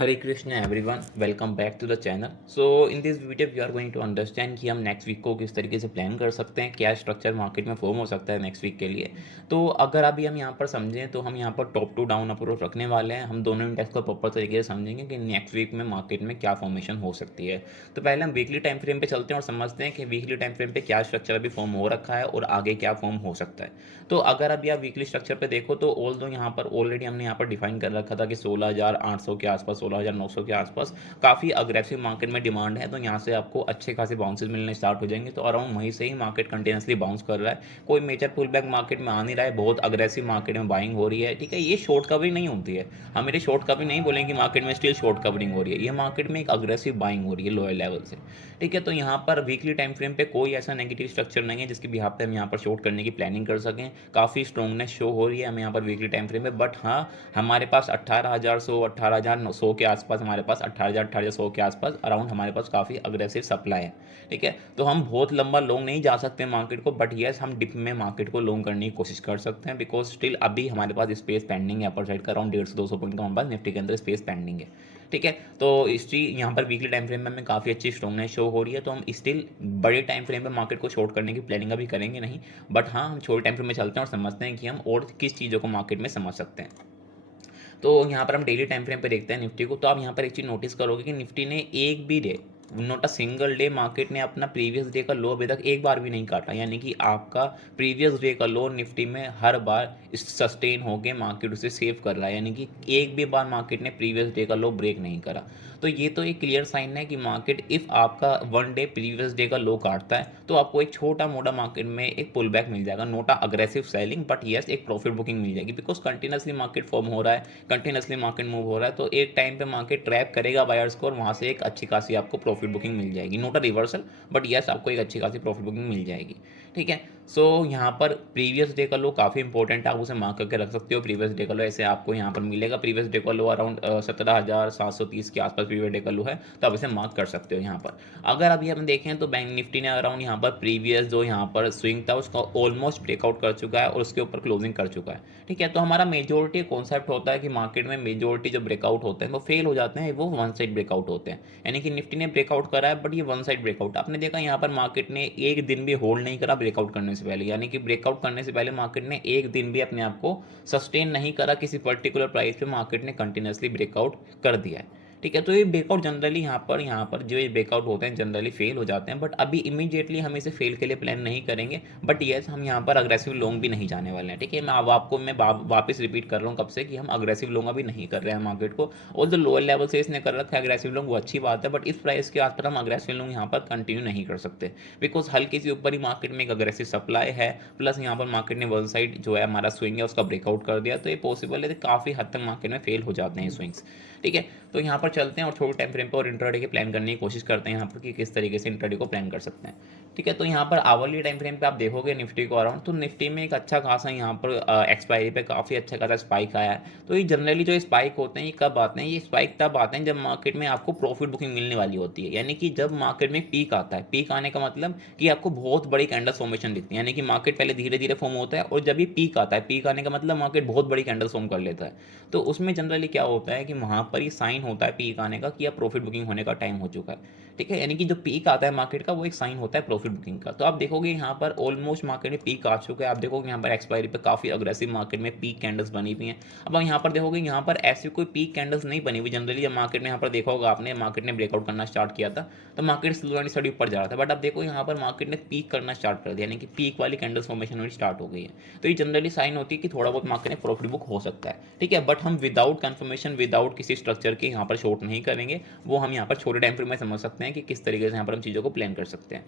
Hare Krishna everyone, welcome back to the channel. So in this video we are going to understand कि हम next week को किस तरीके से plan कर सकते हैं, क्या स्ट्रक्चर मार्केट में फॉर्म हो सकता है नेक्स्ट वीक के लिए। तो अगर अभी हम यहाँ पर समझें तो हम यहाँ पर टॉप टू डाउन अप्रोच रखने वाले हैं। हम दोनों इंडेक्स को प्रॉपर तरीके से समझेंगे कि नेक्स्ट वीक में मार्केट में क्या फॉर्मेशन हो सकती है। तो पहले हम वीकली टाइम फ्रेम पे चलते हैं और समझते हैं कि वीकली टाइम फ्रेम पे क्या स्ट्रक्चर अभी फॉर्म हो रखा है और आगे क्या फॉर्म हो सकता है। तो अगर अभी आप वीकली स्ट्रक्चर पे देखो तो ऑल दो यहाँ पर ऑलरेडी हमने यहाँ पर डिफाइन कर रखा था कि 16,800 के आसपास, 16,900 के आसपास काफ़ी अग्रेसिव मार्केट में डिमांड है। तो यहाँ से आपको अच्छे खासे बाउंसेस मिलने स्टार्ट हो जाएंगे। तो अराउंड वहीं से ही मार्केट कंटिन्यूसली बाउंस कर रहा है, कोई मेजर पुल बैक मार्केट में आ नहीं रहा है, बहुत अग्रेसिव मार्केट में बाइंग हो रही है। ठीक है, ये शॉर्ट कवरिंग नहीं होती है। हम मेरे शॉर्ट कवरिंग नहीं बोलेंगे मार्केट में स्टिल शॉर्ट कवरिंग हो रही है, ये मार्केट में एक अग्रेसिव बाइंग हो रही है लोअर लेवल से। ठीक है, तो यहाँ पर वीकली टाइम फ्रेम पे कोई ऐसा नेगेटिव स्ट्रक्चर नहीं है जिसके बिहाफ पे हम यहाँ पर शॉर्ट करने की प्लानिंग कर सकें। काफ़ी स्ट्रॉन्गनेस शो हो रही है हमें यहाँ पर वीकली टाइम फ्रेम पे। बट हाँ, हमारे पास 18,100 18,900 के आसपास, हमारे पास 18,000 18,100 के आसपास अराउंड हमारे पास काफ़ी अग्रेसिव सप्लाई है। ठीक है, तो हम बहुत लंबा लॉन्ग नहीं जा सकते मार्केट को, बट येस हम डिप में मार्केट को लॉन्ग करने की कोशिश कर सकते हैं, बिकॉज स्टिल अभी हमारे पास स्पेस पेंडिंग है। अपर साइड का अराउंड 150-200 पॉइंट का हमारे पास निफ्टी के अंदर स्पेस पेंडिंग है। ठीक है, तो हिस्ट्री यहाँ पर वीकली टाइम फ्रेम में हमें काफ़ी अच्छी स्ट्रॉन्गनेस शो हो रही है। तो हम स्टिल बड़े टाइम फ्रेम में मार्केट को शॉर्ट करने की प्लानिंग अभी करेंगे नहीं। बट हाँ, हम छोटे टाइम फ्रेम में चलते हैं और समझते हैं कि हम और किस चीज़ों को मार्केट में समझ सकते हैं। तो यहाँ पर हम डेली टाइम फ्रेम पे देखते हैं निफ्टी को। तो आप यहाँ पर एक चीज़ नोटिस करोगे कि निफ्टी ने एक भी day, not a single day, market ने अपना प्रीवियस डे का लो अभी तक एक बार भी नहीं काटा। यानी कि आपका प्रीवियस डे का लो निफ्टी में हर बार सस्टेन होकर मार्केट उसे सेव कर रहा है। यानी कि एक भी बार मार्केट ने प्रीवियस डे का लो ब्रेक नहीं करा। तो ये तो एक क्लियर साइन है कि मार्केट इफ़ आपका वन डे प्रीवियस डे का लो काटता है तो आपको एक छोटा मोटा मार्केट में एक पुल बैक मिल जाएगा। Note a aggressive selling, but yes एक प्रॉफिट बुकिंग मिल जाएगी, बिकॉज कंटिन्यूसली मार्केट फॉर्म हो रहा है, कंटिन्यूसली मार्केट मूव हो रहा है। तो एक टाइम पे मार्केट ट्रैप करेगा बायर्स को और वहाँ से एक अच्छी खासी आपको प्रॉफिट बुकिंग मिल जाएगी। Note a reversal, but yes आपको एक अच्छी खासी प्रॉफिट बुकिंग मिल जाएगी। ठीक है, सो यहाँ पर प्रीवियस डे का लो काफ़ी इंपॉर्टेंट है, आप उसे मार्क करके रख सकते हो। प्रीवियस डे का लो ऐसे आपको यहाँ पर मिलेगा। प्रीवियस डे का लो अराउंड 17,730 के आसपास प्रीवियस डे का लो है, तो आप इसे मार्क कर सकते हो यहाँ पर। अगर अभी हम देखें तो बैंक निफ्टी ने अराउंड यहाँ पर प्रीवियस जो यहाँ पर स्विंग था उसका ऑलमोस्ट ब्रेकआउट कर चुका है और उसके ऊपर क्लोजिंग कर चुका है। ठीक है, तो हमारा मेजोरिटी कॉन्सेप्ट होता है कि मार्केट में मेजोरिटी जो ब्रेकआउट होते हैं वो फेल हो जाते हैं, वो वन साइड ब्रेकआउट होते हैं। यानी कि निफ्टी ने ब्रेकआउट करा है, बट ये वन साइड ब्रेकआउट आपने देखा यहाँ पर मार्केट ने एक दिन भी होल्ड नहीं करा ब्रेकआउट करने से पहले। यानी कि ब्रेकआउट करने से पहले मार्केट ने एक दिन भी अपने आप को सस्टेन नहीं करा किसी पर्टिकुलर प्राइस पे, मार्केट ने कंटिन्यूसली ब्रेकआउट कर दिया है। ठीक है, तो ये ब्रेकआउट जनरली यहाँ पर जो ये ब्रेकआउट होते हैं जनरली फेल हो जाते हैं, बट अभी इमीडिएटली हम इसे फेल के लिए प्लान नहीं करेंगे। बट येस हम यहाँ पर अग्रेसिव लॉन्ग भी नहीं जाने वाले हैं। ठीक है, मैं अब आपको वापस रिपीट कर रहा हूँ कब से कि हम अग्रेसिव लॉन्ग अभी नहीं कर रहे हैं मार्केट को। और जो लोअर लेवल से इसने कर रखा है अग्रेसिव लॉन्ग वो अच्छी बात है, बट इस प्राइस के आसपास हम अग्रेसिव लॉन्ग यहाँ पर कंटिन्यू नहीं कर सकते, बिकॉज हल्की सी ऊपर ही मार्केट में एक अग्रेसिव सप्लाई है, प्लस यहाँ पर मार्केट ने वन साइड जो है हमारा स्विंग है उसका ब्रेकआउट कर दिया। तो ये पॉसिबल है काफ़ी हद तक मार्केट में फेल हो जाते हैं स्विंग्स। ठीक है, तो यहाँ पर चलते हैं और छोटे टाइम फ्रेम पर और इंट्राडे के प्लान करने की कोशिश करते हैं यहाँ पर कि किस तरीके से इंट्राडे को प्लान कर सकते हैं। ठीक है, तो यहाँ पर आवरली टाइम फ्रेम पे आप देखोगे निफ्टी को अराउंड, तो निफ्टी में एक अच्छा खासा यहाँ पर एक्सपायरी पे काफ़ी अच्छा खासा स्पाइक आया है। तो ये जनरली जो स्पाइक होते हैं ये कब आते हैं? ये स्पाइक तब आते हैं जब मार्केट में आपको प्रॉफिट बुकिंग मिलने वाली होती है। यानी कि जब मार्केट में पीक आता है। पीक आने का मतलब कि आपको बहुत बड़ी कैंडल फॉर्मेशन दिखती है। यानी कि मार्केट पहले धीरे धीरे फॉर्म होता है और जब ये पीक आता है, पीक आने का मतलब मार्केट बहुत बड़ी कैंडल फॉर्म कर लेता है। तो उसमें जनरली क्या होता है कि वहाँ पर ही साइन होता है पीक आने का कि अब प्रॉफिट बुकिंग होने का टाइम हो चुका है। ठीक है, यानी कि जो पीक आता है मार्केट का वो एक साइन होता है प्रॉफिट बुकिंग का। तो आप देखोगे यहाँ पर ऑलमोस्ट मार्केट में पीक आ चुका है। आप देखोगे यहाँ पर एक्सपायरी पे काफ़ी अग्रेसिव मार्केट में पीक कैंडल्स बनी हुई हैं। अब आप यहाँ पर देखोगे यहाँ पर ऐसी कोई पीक कैंडल्स नहीं बनी हुई। जनरली जब मार्केट में यहाँ पर देखा होगा आपने, मार्केट ने ब्रेकआउट करना स्टार्ट किया था तो मार्केट स्लोली स्टडी ऊपर जा रहा था। बट अब देखो यहाँ पर मार्केट ने पीक करना स्टार्ट कर दिया, यानी कि पीक वाली कैंडल्स फॉर्मेशन होनी स्टार्ट हो गई है। तो ये जनरली साइन होती है कि थोड़ा बहुत मार्केट में प्रॉफिट बुक हो सकता है। ठीक है, बट हम विदाउट कंफर्मेशन, विदाउट किसी स्ट्रक्चर के यहाँ पर शॉर्ट नहीं करेंगे। वो हम यहाँ पर छोटे टाइम फ्रेम में समझ सकते हैं कि किस तरीके से यहाँ पर हम चीज़ों को प्लान कर सकते हैं।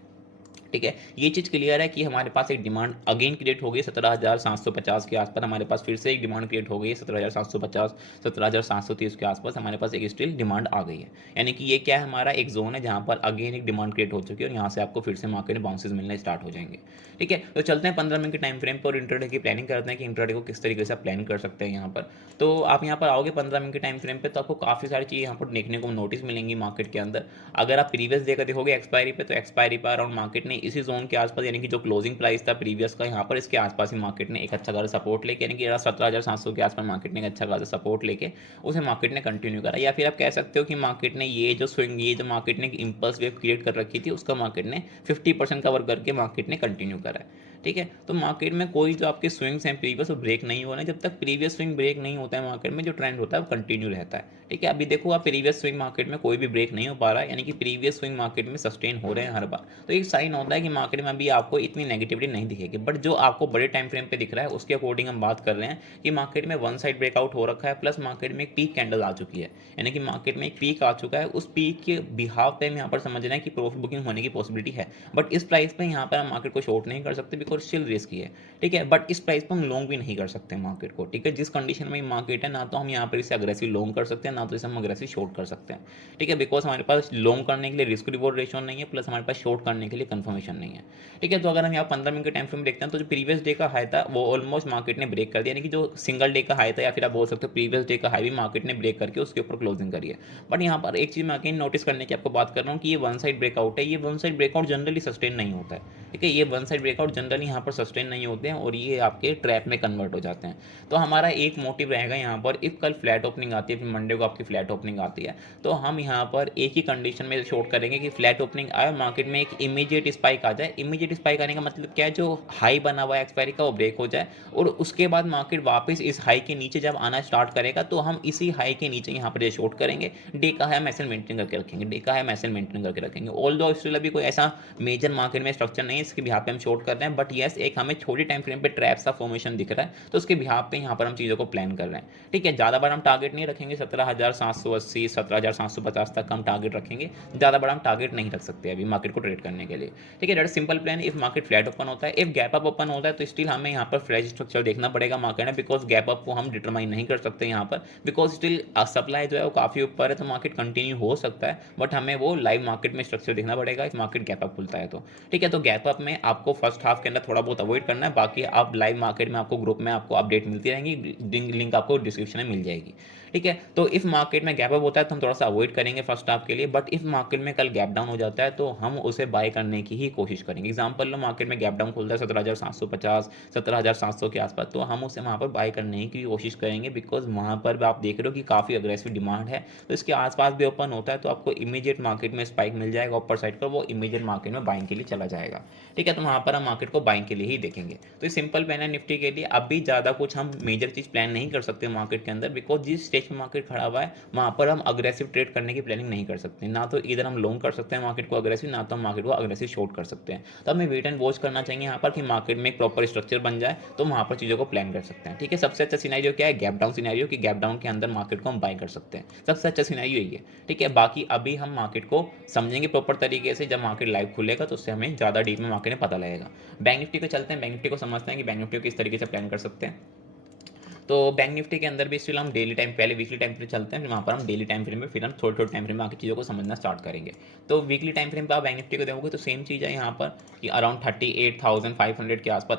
ठीक है, ये चीज़ क्लियर है कि हमारे पास एक डिमांड अगेन क्रिएट हो गई 17,750 के आसपास। हमारे पास फिर से एक डिमांड क्रिएट हो गई है 17,750 17,730 के आसपास हमारे पास एक स्टिल डिमांड आ गई है। यानी कि ये क्या है, हमारा एक जोन है जहाँ पर अगेन एक डिमांड क्रिएट हो चुकी है और यहाँ से आपको फिर से मार्केट में बाउंसेस मिलने स्टार्ट हो जाएंगे। ठीक है, तो चलते हैं 15 मिनट के टाइम फ्रेम पर और इंट्राडे की प्लानिंग करते हैं कि इंट्राडे को किस तरीके से प्लान कर सकते हैं यहाँ पर। तो आप यहाँ पर आओगे 15 मिनट के टाइम फ्रेम पे तो आपको काफ़ी सारी चीज़ें यहाँ पर देखने को नोटिस मिलेंगी मार्केट के अंदर। अगर आप प्रीवियस डे का देखोगे एक्सपायरी पे, तो एक्सपायरी पर अराउंड मार्केट ने इसी जोन के आसपास यानी कि जो क्लोजिंग प्राइस था प्रीवियस का यहाँ पर इसके आसपास ही मार्केट ने एक अच्छा खासा सपोर्ट लेके यानी कि 17,700 के आसपास मार्केट ने एक अच्छा खासा सपोर्ट लेके उसे मार्केट ने कंटिन्यू करा। या फिर आप कह सकते हो कि मार्केट ने ये जो स्विंग ये जो मार्केट ने इम्पल्स वेव क्रिएट कर रखी थी उसका मार्केट ने 50% कवर करके मार्केट ने कंटिन्यू करा है। ठीक है, तो मार्केट में कोई जो आपके स्विंग्स हैं प्रीवियस वो ब्रेक नहीं हो रहे हैं। जब तक प्रीवियस स्विंग ब्रेक नहीं होता है मार्केट में जो ट्रेंड होता है वो कंटिन्यू रहता है। ठीक है, अभी देखो आप प्रीवियस स्विंग मार्केट में कोई भी ब्रेक नहीं हो पा रहा है यानी कि प्रीवियस स्विंग मार्केट में सस्टेन हो रहे हैं हर बार, तो एक साइन होता है कि मार्केट में अभी आपको इतनी नेगेटिविटी नहीं दिखेगी। बट जो आपको बड़े टाइम फ्रेम पे दिख रहा है उसके अकॉर्डिंग हम बात कर रहे हैं कि मार्केट में वन साइड ब्रेकआउट हो रखा है प्लस मार्केट में एक पीक कैंडल आ चुकी है यानी कि मार्केट में एक पीक आ चुका है। उस पीक के बिहाव पे हम यहाँ पर समझ रहे हैं कि प्रॉफिट बुकिंग होने की पॉसिबिलिटी है, बट इस प्राइस पे यहाँ पर हम मार्केट को शॉर्ट नहीं कर सकते बिकॉज स्टिल रिस्क है। ठीक है, बट इस प्राइस पर हम लॉन्ग भी नहीं कर सकते मार्केट को। ठीक है, जिस कंडीशन में मार्केट है ना तो हम यहाँ पर इसे अग्रेसिव लॉन्ग कर सकते हैं ना तो इसे हम अग्रेसिव शॉर्ट कर सकते हैं। ठीक है, बिकॉज हमारे पास लॉन्ग करने के लिए रिस्क रिवॉर्ड रेशो नहीं है प्लस हमारे पास शॉर्ट करने के लिए कंफर्मेशन नहीं है। ठीक है, तो अगर हम यहाँ 15 मिनट के टाइम फ्रेम देखते हैं तो जो प्रीवियस डे का हाई था वो ऑलमोस्ट मार्केट ने ब्रेक कर दिया यानी कि जो सिंगल डे का हाई था या फिर आप बोल सकते हो प्रीवियस डे का हाई भी मार्केट ने ब्रेक करके उसके ऊपर क्लोजिंग करी है। बट यहाँ पर एक चीज़ मैं अगेन नोटिस करने की आपको बात कर रहा हूँ कि ये वन साइड ब्रेकआउट है। ये one side breakout generally sustain नहीं होता है। ठीक है, ये वन साइड ब्रेकआउट जनरली यहाँ पर सस्टेन नहीं होते हैं और ये आपके ट्रैप में कन्वर्ट हो जाते हैं। तो हमारा एक मोटिव रहेगा यहाँ पर, इफ कल फ्लैट ओपनिंग आती है फिर मंडे को आपकी फ्लैट ओपनिंग आती है तो हम यहाँ पर एक ही कंडीशन में शॉर्ट करेंगे कि फ्लैट ओपनिंग आए मार्केट में एक इमीडिएट स्पाइक आ जाए। इमीडिएट स्पाइक आने का मतलब क्या है, जो हाई बना हुआ है एक्सपायरी का वो ब्रेक हो जाए और उसके बाद मार्केट वापस इस हाई के नीचे जब आना स्टार्ट करेगा तो हम इसी हाई के नीचे यहाँ पर शॉर्ट करेंगे। डे का है हम ऐसे मेंटेन करके रखेंगे, डे का है हम ऐसे मेंटेन करके रखेंगे। ऑल दो स्टिल अभी कोई ऐसा मेजर मार्केट में स्ट्रक्चर नहीं है इसके बिहार पे हम शॉर्ट कर रहे हैं, बट यस एक हमें छोटी टाइम फ्रेम पे ट्रैप्स का फॉर्मेशन दिख रहा है तो उसके बिहार पे यहाँ पर हम चीज़ों को प्लान कर रहे हैं। ठीक है, ज़्यादा बड़ा हम टारगेट नहीं रखेंगे, 17,780 17,750 तक हम टारगेट रखेंगे। ज़्यादा बड़ा हम टारगेट नहीं रख सकते अभी मार्केट को ट्रेड करने के लिए। ठीक है, that simple plan. If market flat open होता है, इफ गैप अप ओपन होता है तो स्टिल हमें यहाँ पर फ्रेश स्ट्रक्चर देखना पड़ेगा मार्केट में बिकॉज गैप अप को हम डिटरमाइन नहीं कर सकते यहाँ पर बिकॉज स्टिल सप्लाई जो है वो काफ़ी ऊपर है तो मार्केट कंटिन्यू हो सकता है बट हमें वो लाइव मार्केट में स्ट्रक्चर देखना पड़ेगा इस मार्केट गैप अप खुलता है तो। ठीक है, तो गैप अप में आपको फर्स्ट हाफ के अंदर थोड़ा बहुत अवॉइड करना है, बाकी आप लाइव मार्केट में आपको ग्रुप में आपको अपडेट मिलती रहेंगी, लिंक आपको डिस्क्रिप्शन में मिल जाएगी। ठीक है, तो इफ मार्केट में गैप अप होता है तो हम थोड़ा सा अवॉइड करेंगे फर्स्ट हाफ के लिए, बट इफ मार्केट में कल गैप डाउन हो जाता है तो हम उसे बाय करने की ही कोशिश करेंगे। एग्जांपल लो मार्केट में गैप डाउन खुलता है 17,750 17,700 के आसपास तो हम उसे वहाँ पर बाय करने की कोशिश करेंगे बिकॉज वहाँ पर भी आप देख रहे हो कि काफ़ी अग्रेसिव डिमांड है तो इसके आसपास भी ओपन होता है तो आपको इमीडिएट मार्केट में स्पाइक मिल जाएगा ऊपर साइड पर, वो इमीडिएट मार्केट में बाइंग के लिए चला जाएगा। ठीक है, तो वहाँ पर हम मार्केट को बाइंग के लिए ही देखेंगे। तो ये सिंपल प्लान है निफ्टी के लिए। अभी ज़्यादा कुछ हम मेजर चीज़ प्लान नहीं कर सकते मार्केट के अंदर बिकॉज जिस स्टेज पर मार्केट खड़ा हुआ है वहाँ पर हम अग्रेसिव ट्रेड करने की प्लानिंग नहीं कर सकते। ना तो इधर हम लॉन्ग कर सकते हैं मार्केट को अग्रेसिव, ना तो हम मार्केट को अग्रेसिव शॉर्ट कर सकते हैं। तो हमें वेट एंड वॉच करना चाहिए यहाँ पर कि मार्केट में एक प्रॉपर स्ट्रक्चर बन जाए तो वहाँ पर चीज़ों को प्लान कर सकते हैं। ठीक है, सबसे अच्छा सिनेरियो क्या है, गैप डाउन सिनेरियो कि गैप डाउन के अंदर मार्केट को हम बाय कर सकते हैं। सबसे अच्छा सिनेरियो यही है। ठीक है, बाकी अभी हम मार्केट को समझेंगे प्रॉपर तरीके से, जब मार्केट लाइव खुलेगा तो उससे हमें ज़्यादा डीप में मार्केट में पता लगेगा। बैंक निफ्टी को चलते हैं, बैंक निफ्टी को समझते हैं कि बैंक निफ्टी को किस तरीके से प्लान कर सकते हैं। तो बैंक निफ्टी के अंदर भी स्टिल हम डेली टाइम पहले वीकली टाइम फ्रेम चलते हैं, फिर वहाँ पर हम डेली टाइम फ्रेम में फिर हम थोड़े थोड़े टाइम फ्रेम में आके चीज़ों को समझना स्टार्ट करेंगे। तो वीकली टाइम फ्रेम पर आप बैंक निफ्टी को देखोगे तो सेम चीज़ है यहाँ पर कि अराउंड 38,500 के आसपास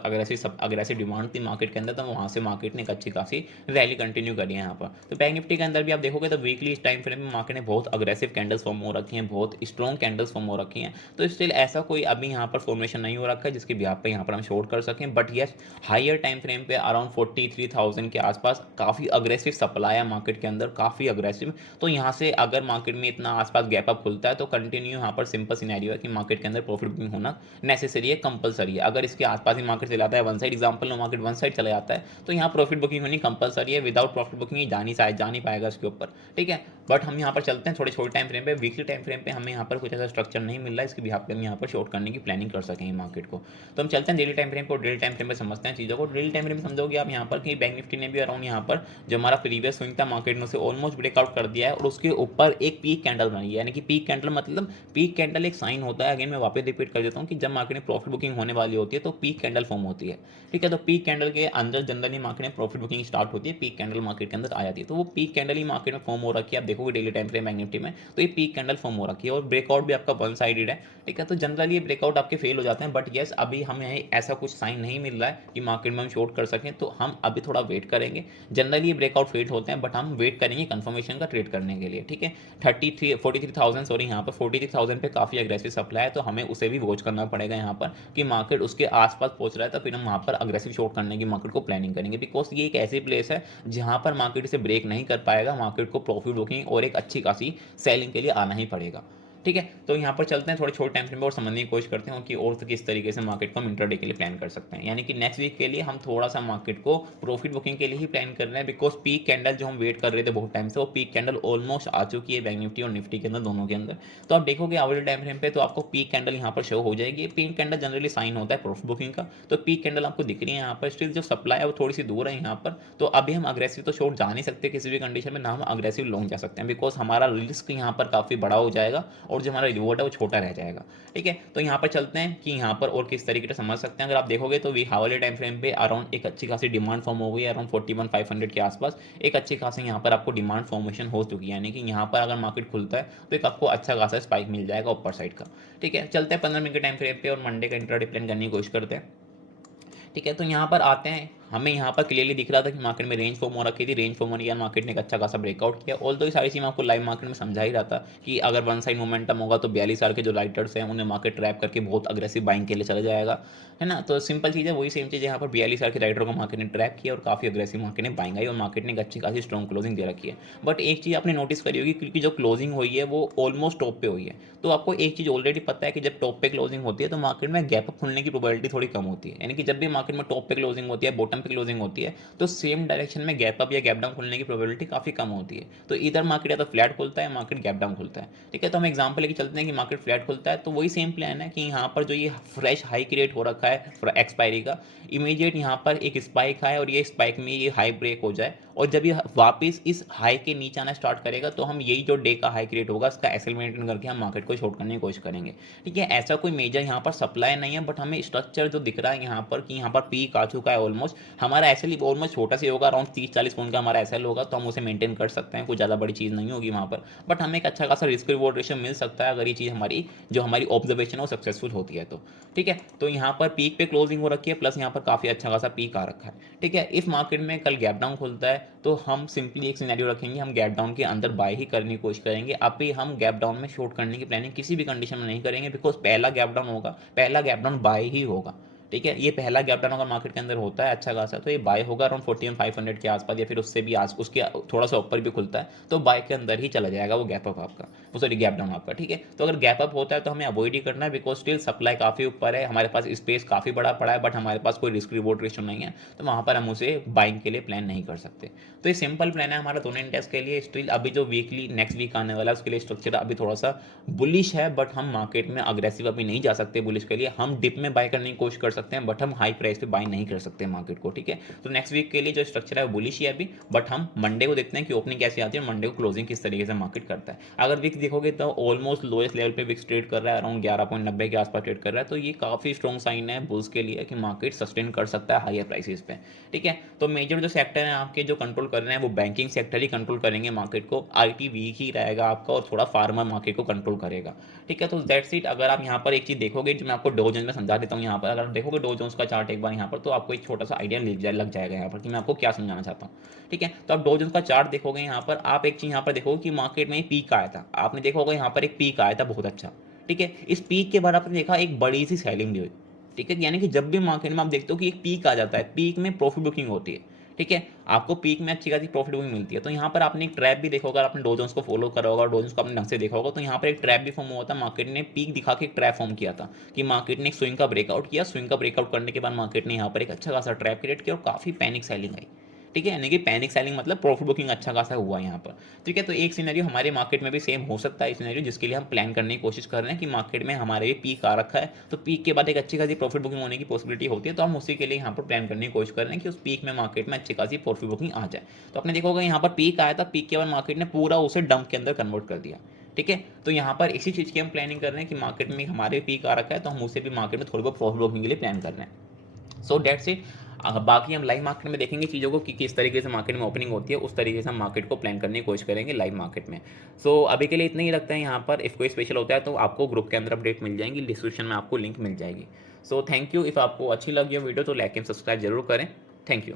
अग्रेसिव डिमांड थी मार्केट के अंदर, तो वहाँ से मार्केट ने एक अच्छी खासी रैली कंटिन्यू करी है यहाँ पर। तो बैंक निफ्टी के अंदर भी आप देखोगे तो वीकली टाइम फ्रेम में मार्केट ने बहुत अग्रेसिव कैंडल्स फॉर्म हो रखी हैं, बहुत स्ट्रॉन्ग कैंडल्स फॉर्म हो रखी हैं। तो स्टिल ऐसा कोई अभी यहाँ पर फॉर्मेशन नहीं हो रखा है जिसके बिहाफ पे यहाँ पर हम शॉर्ट कर सकें, but yes higher time frame पे अराउंड 43,000 के आसपास काफ़ी अग्रेसिव सप्लाई है मार्केट के अंदर, काफ़ी अग्रेसिव। तो यहाँ से अगर मार्केट में इतना आसपास गैप अप खुलता है तो कंटिन्यू यहाँ पर सिंपल सिनेरियो है कि मार्केट के अंदर प्रॉफिट बुकिंग होना नेसेसरी है, कंपलसरी है। अगर इसके आसपास ही मार्केट चला जाता है वन साइड, एग्जाम्पल लो मार्केट वन साइड चला जाता है तो यहाँ प्रॉफिट बुकिंग होनी कंपलसरी है। विदाउट प्रॉफिट बुकिंग ये जा नहीं पाएगा इसके ऊपर। ठीक है, बट हम यहाँ पर चलते हैं थोड़े छोटे टाइम फ्रेम पे, वीकली टाइम फ्रेम पे हमें यहाँ पर कुछ ऐसा स्ट्रक्चर नहीं मिल रहा है इसके बिहाफ पे हम यहाँ पर शॉर्ट करने की प्लानिंग कर सकेंगे मार्केट को। तो हम चलते हैं डेली टाइम फ्रेम पर, डेली टाइम फ्रेम पे समझते हैं चीज़ों को। डेली टाइम फ्रेम समझोगे आप यहाँ पर कि बैंक निफ्टी ने भी अराउंड यहाँ पर जो हमारा प्रीवियस स्विंग था मार्केट में से ऑलमोस्ट ब्रेकआउट कर दिया है और उसके ऊपर एक पीक कैंडल बनी है। यानी कि पीक कैंडल मतलब पीक कैंडल एक साइन होता है, अगेन मैं वापस रिपीट कर देता हूँ कि जब मार्केट में प्रॉफिट बुकिंग होने वाली होती है तो पीक कैंडल फॉर्म होती है। ठीक है, तो पीक कैंडल के अंदर जनरली मार्केट में प्रॉफिट बुकिंग स्टार्ट होती है, पीक कैंडल मार्केट के अंदर आ जाती है। तो वो पीक कैंडल ही मार्केट में फॉर्म हो रखी है, आप देखोगे daily time frame bank Nifty में तो ये पीक कैंडल फॉर्म हो रखी है और ब्रेकआउट भी आपका वन साइडेड है। ठीक है, तो जनरली ये ब्रेकआउट आपके फेल हो जाते हैं, बट येस अभी हमें ऐसा कुछ साइन नहीं मिल रहा है कि मार्केट में हम शॉर्ट कर सकें, तो हम अभी थोड़ा वेट करेंगे। जनरली ये ब्रेकआउट फेड होते हैं, बट हम वेट करेंगे कंफर्मेशन का ट्रेड करने के लिए, ठीक है। 43,000 सॉरी, यहाँ पर 43,000 पे काफ़ी अग्रेसिव सप्लाई है, तो हमें उसे भी वॉच करना पड़ेगा यहाँ पर कि मार्केट उसके आसपास पहुंच रहा है, तो फिर हम वहाँ पर अग्रेसिव शॉर्ट करने की मार्केट को प्लानिंग करेंगे। बिकॉज ये एक ऐसी प्लेस है जहाँ पर मार्केट इसे ब्रेक नहीं कर पाएगा, मार्केट को प्रॉफिट बुकिंग और एक अच्छी खासी सेलिंग के लिए आना ही पड़ेगा, ठीक है। तो यहाँ पर चलते हैं थोड़े छोटे टाइम फ्रेम पर और समझने की कोशिश करते हैं कि और तो किस तरीके से मार्केट को हम इंट्राडे के लिए प्लान कर सकते हैं। यानी कि नेक्स्ट वीक के लिए हम थोड़ा सा मार्केट को प्रॉफिट बुकिंग के लिए ही प्लान कर रहे हैं, बिकॉज पीक कैंडल जो हम वेट कर रहे थे बहुत टाइम से, वो पीक कैंडल ऑलमोस्ट आ चुकी है बैंक निफ्टी और निफ्टी के अंदर, दोनों के अंदर। तो आप देखोगे आवर्ली टाइम फ्रेम पे तो आपको पीक कैंडल यहाँ पर शो हो जाएगी। पीक कैंडल जनरली साइन होता है प्रॉफिट बुकिंग का, तो पीक कैंडल आपको दिख रही है यहाँ पर। स्टिल जो सप्लाई है वो थोड़ी सी दूर है यहाँ पर, तो अभी हम अग्रेसिव तो शॉर्ट जा नहीं सकते किसी भी कंडीशन में, ना हम अग्रेसिव लॉन्ग जा सकते हैं, बिकॉज हमारा रिस्क यहाँ पर काफ़ी बड़ा हो जाएगा और जो हमारा रिवॉर्ड है वो छोटा रह जाएगा, ठीक है। तो यहाँ पर चलते हैं कि यहाँ पर और किस तरीके से समझ सकते हैं। अगर आप देखोगे तो वी हावरली टाइम फ्रेम पे अराउंड एक अच्छी खासी डिमांड फॉर्म हो गई है, अराउंड 41,500 के आसपास एक अच्छी खासी यहाँ पर आपको डिमांड फॉर्मेशन हो चुकी है। यानी कि यहाँ पर अगर मार्केट खुलता है तो एक आपको अच्छा खासा स्पाइक मिल जाएगा ऊपर साइड का, ठीक है। चलते हैं 15 मिनट के टाइम फ्रेम पे और मंडे का इंट्राडे प्लान करने की कोशिश करते हैं, ठीक है। तो यहाँ पर आते हैं, हमें यहाँ पर क्लियरली दिख रहा था कि मार्केट में रेंज फॉर्म हो रखी थी, रेंज फॉर्म होने के मार्केट ने एक अच्छा खासा ब्रेकआउट किया। ऑल तो ये सारी चीज़ मैं आपको लाइव मार्केट में समझा ही रहा था कि अगर वन साइड मोमेंटम होगा तो 42,000 के जो राइटर्स हैं उन्हें मार्केट ट्रैप करके बहुत अग्रेसिव बाइंग के लिए चला जाएगा, है ना। तो सिंपल चीज़ है, वही सेम चीज़ यहाँ पर 42,000 के राइटर को मार्केट ने ट्रैप किया और काफ़ी अग्रेसिव मार्केट ने बाइंग आई और मार्केट ने एक अच्छी खासी स्ट्रॉन्ग क्लोजिंग दे रखी है। बट एक चीज़ आपने नोटिस करी होगी, क्योंकि जो क्लोजिंग हुई है वो ऑलमोस्ट टॉप पे हुई है, तो आपको एक चीज़ ऑलरेडी पता है कि जब टॉप पे क्लोजिंग होती है तो मार्केट में गैप अप खुलने की प्रोबेबिलिटी थोड़ी कम होती है। यानी कि जब भी मार्केट में टॉप पे क्लोजिंग होती है, बॉटम पे क्लोजिंग होती है, तो सेम डायरेक्शन में गैप अप या गैप डाउन खुलने की प्रोबेबिलिटी काफ़ी कम होती है। तो इधर मार्केट या तो फ्लैट खुलता है, मार्केट गैप डाउन खुलता है, ठीक है। तो हम एग्जांपल लेके चलते हैं कि मार्केट फ्लैट खुलता है, तो वही सेम प्लान है कि यहाँ पर जो ये फ्रेश हाई क्रिएट हो रखा है एक्सपायरी का, इमीडिएट यहाँ पर एक स्पाइक है और ये स्पाइक में ये हाई ब्रेक हो जाए, और जब ये वापस इस हाई के नीचे आना स्टार्ट करेगा तो हम यही जो डे का हाई क्रिएट होगा इसका एसएल मेंटेन करके हम मार्केट को शॉर्ट करने की कोशिश करेंगे, ठीक है। ऐसा कोई मेजर यहाँ पर सप्लाई नहीं है, बट हमें स्ट्रक्चर जो दिख रहा है यहाँ पर कि यहाँ पर पीक आ चुका है ऑलमोस्ट, हमारा एसएल ऑलमोस्ट छोटा सा होगा, अराउंड 30-40 पॉइंट का हमारा एसएल होगा, तो हम उसे मेंटेन कर सकते हैं, कोई ज़्यादा बड़ी चीज़ नहीं होगी वहाँ पर, बट हमें एक अच्छा खासा रिस्क रिवॉर्ड रेशियो मिल सकता है अगर ये चीज़ हमारी जो हमारी ऑब्जर्वेशन है वो सक्सेसफुल होती है तो, ठीक है। तो यहाँ पर पीक पे क्लोजिंग हो रखी है, प्लस यहाँ पर काफ़ी अच्छा खासा पीक आ रखा है, ठीक है। इस मार्केट में कल गैप डाउन खुलता है तो हम सिंपली एक सिनेरियो रखेंगे, हम गैप डाउन के अंदर बाय ही करने की कोशिश करेंगे। अभी हम गैप डाउन में शॉर्ट करने की प्लानिंग किसी भी कंडीशन में नहीं करेंगे, बिकॉज पहला गैप डाउन होगा, पहला गैप डाउन बाय ही होगा, ठीक है। ये पहला गैप डाउन अगर मार्केट के अंदर होता है अच्छा खासा तो ये बाय होगा अराउंड 41,500 के आसपास, या फिर उससे भी आज उसके थोड़ा सा ऊपर भी खुलता है तो बाय के अंदर ही चला जाएगा वो गैप अप आपका, वो सॉरी गैप डाउन आपका, ठीक है। तो अगर गैप अप होता है तो हमें अवॉइड ही करना है, बिकॉज स्टिल सप्लाई काफ़ी ऊपर है, हमारे पास स्पेस काफ़ी बड़ा पड़ा है, बट हमारे पास कोई रिस्क रिवॉर्ड रेशियो नहीं है, तो वहाँ पर हम उसे बाइंग के लिए प्लान नहीं कर सकते। तो ये सिंपल प्लान है हमारा दोनों इंडेक्स के लिए। स्टिल अभी जो वीकली नेक्स्ट वीक आने वाला है उसके लिए स्ट्रक्चर अभी थोड़ा सा बुलिश है, बट हम मार्केट में अग्रेसिव अभी नहीं जा सकते बुलिश के लिए। हम डिप में बाय करने की कोशिश कर सकते हैं, बट हम हाई प्राइस पे बाय नहीं कर सकते मार्केट को, ठीक है। तो नेक्स्ट वीक के लिए जो स्ट्रक्चर है वो बुलिश ही है अभी, बट हम मंडे को देखते हैं कि ओपनिंग कैसी आती है, मंडे को क्लोजिंग किस तरीके से मार्केट करता है। अगर विक्स देखोगे तो ऑलमोस्ट लोएस्ट लेवल पे विक्स ट्रेड कर रहा है, अराउंड 11.90 के आसपास ट्रेड कर रहा है, तो ये काफ़ी स्ट्रॉन्ग साइन है बुल्स के लिए कि मार्केट सस्टेन कर सकता है हायर प्राइसेस पे, ठीक है। तो मेजर जो सेक्टर है आपके जो कंट्रोल कर रहे हैं वो बैंकिंग सेक्टर ही कंट्रोल करेंगे मार्केट को, आईटी वीक ही रहेगा आपका और थोड़ा फार्मा मार्केट को कंट्रोल करेगा, ठीक है। तो दैट्स इट। अगर आप यहाँ पर एक चीज़ देखोगे जो मैं आपको डो जोन्स में समझा देता हूँ, यहाँ पर अगर आप देखोगे डो जोन्स का चार्ट एक बार यहाँ पर, तो आपको एक छोटा सा आइडिया लग जाएगा यहाँ पर कि मैं आपको क्या समझाना चाहता हूँ, ठीक है। तो आप डो जोन्स का चार्ट देखोगे यहाँ पर, आप एक चीज़ यहाँ पर देखोगे कि मार्केट में पीक आया था, आपने देखा होगा यहाँ पर एक पीक आया था बहुत अच्छा, ठीक है। इस पीक के बाद आपने देखा एक बड़ी सी सेलिंग भी हुई, ठीक है। यानी कि जब भी मार्केट में आप देखते हो कि एक पीक आ जाता है, पीक में प्रॉफिट बुकिंग होती है, ठीक है। आपको पीक में अच्छी खासी प्रॉफिट बुकिंग मिलती है। तो यहाँ पर आपने एक ट्रैप भी देखा होगा, आपने डो जोन्स को फॉलो करा होगा, डो जोन्स को आपने ढंग से देखा होगा, तो यहाँ पर एक ट्रैप भी फॉर्म हुआ था, मार्केट ने पीक दिखा के एक ट्रैप फॉर्म किया था कि मार्केट ने एक स्विंग का ब्रेकआउट किया, स्विंग का ब्रेकआउट करने के बाद मार्केट ने यहाँ पर एक अच्छा खासा ट्रैप क्रिएट किया और काफ़ी पैनिक सेलिंग आई, ठीक है। यानी कि पैनिक सेलिंग मतलब प्रॉफिट बुकिंग अच्छा खासा हुआ यहाँ पर, ठीक है। तो एक सिनेरियो हमारे मार्केट में भी सेम हो सकता है सिनेरियो, जिसके लिए हम प्लान करने की कोशिश कर रहे हैं कि मार्केट में हमारे भी पीक आ रखा है, तो पीक के बाद एक अच्छी खासी प्रॉफिट बुकिंग होने की पॉसिबिलिटी होती है, तो हम उसी के लिए यहाँ पर प्लान करने की कोशिश कर रहे हैं कि उस पीक में मार्केट में अच्छी खासी प्रॉफिट बुकिंग आ जाए। तो आपने देखा होगा यहाँ पर पीक आया था, पीक के बाद मार्केट ने पूरा उसे डंप के अंदर कन्वर्ट कर दिया, ठीक है। तो यहाँ पर इसी चीज़ की हम प्लानिंग कर रहे हैं कि मार्केट में हमारे पीक आ रखा है, तो हम उसे भी मार्केट में थोड़ी बहुत प्रॉफिट बुकिंग के लिए प्लान कर रहे हैं। So that's it. बाकी हम लाइव मार्केट में देखेंगे चीज़ों को कि किस तरीके से मार्केट में ओपनिंग होती है, उस तरीके से हम मार्केट को प्लान करने की कोशिश करेंगे लाइव मार्केट में। सो अभी के लिए इतना ही रखते हैं यहाँ पर। इफ़ कोई स्पेशल होता है तो आपको ग्रुप के अंदर अपडेट मिल जाएंगी, डिस्क्रिप्शन में आपको लिंक मिल जाएगी। So thank you. इफ़ आपको अच्छी लगी हो वीडियो तो लाइक एंड सब्सक्राइब जरूर करें। Thank you.